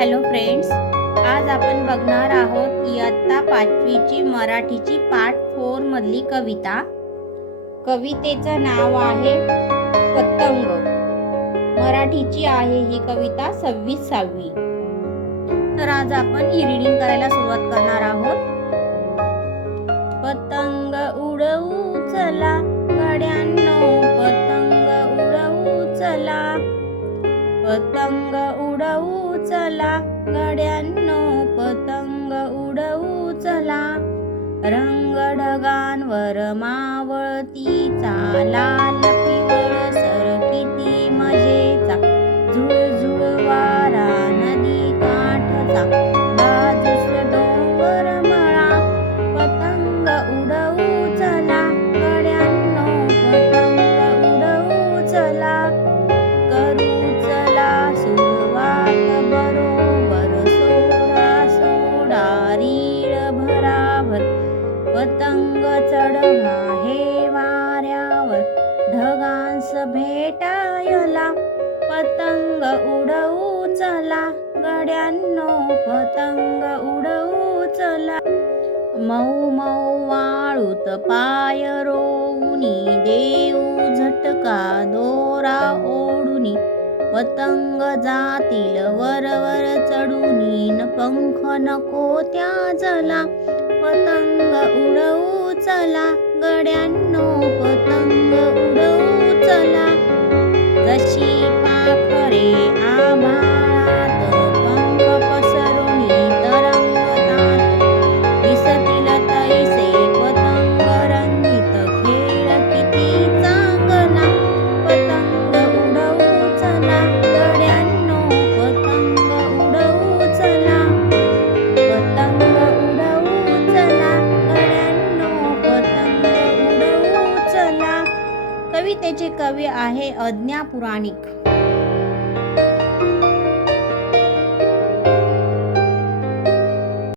Hello friends, आज आपण बघणार आहोत इयत्ता 5वीची मराठीची पाठ 4 मधली कविता. कवितेचं नाव आहे पतंग. मराठीची आहे ही कविता 26वी. तर आज आपण ही रीडिंग करायला सुरुवात करणार आहोत. पतंग उडवू चला गड्यांनो, पतंग उडवू चला, पतंग उडवू चला गड्यांनो, पतंग उडवू चला. रंग ढगांवर मावळतीचा, लाल पिवळ सर किती मजेचा. झुळझुळ वारा नदी काठचा, बाजूस डोंगर मळा. पतंग उडवू चला गड्यांनो, पतंग उडवू चला. करू चला सुरुवात बरोबर, सोडा सोडा रीळ भराभर. पतंग चढवा हे वाऱ्यावर, ढगांस भेटायला. पतंग उडवू चला गड्यांनो, पतंग उडवू चला. मऊ मऊ वाळूत पाय रोवुनी, देऊ झटका दोरा ओढुनी. पतंग जातील वरवर चढुनी, न पंख नको त्या जला. पतंग उडवू चला गड्यांनो, पतंग उडवू चला. जशी पाखरे आभाळात पंख पसरुनी तरंगतात, दिसतील तैसे पतंग रंगीत खेळ किती चांगला. पतंग उडवू चला गड्यांनो, पतंग उडवू चला. पतंग उडवू चला गड्यांनो, पतंग उडवू चला. कवितेचे कवी आहे अज्ञा पुराणिक.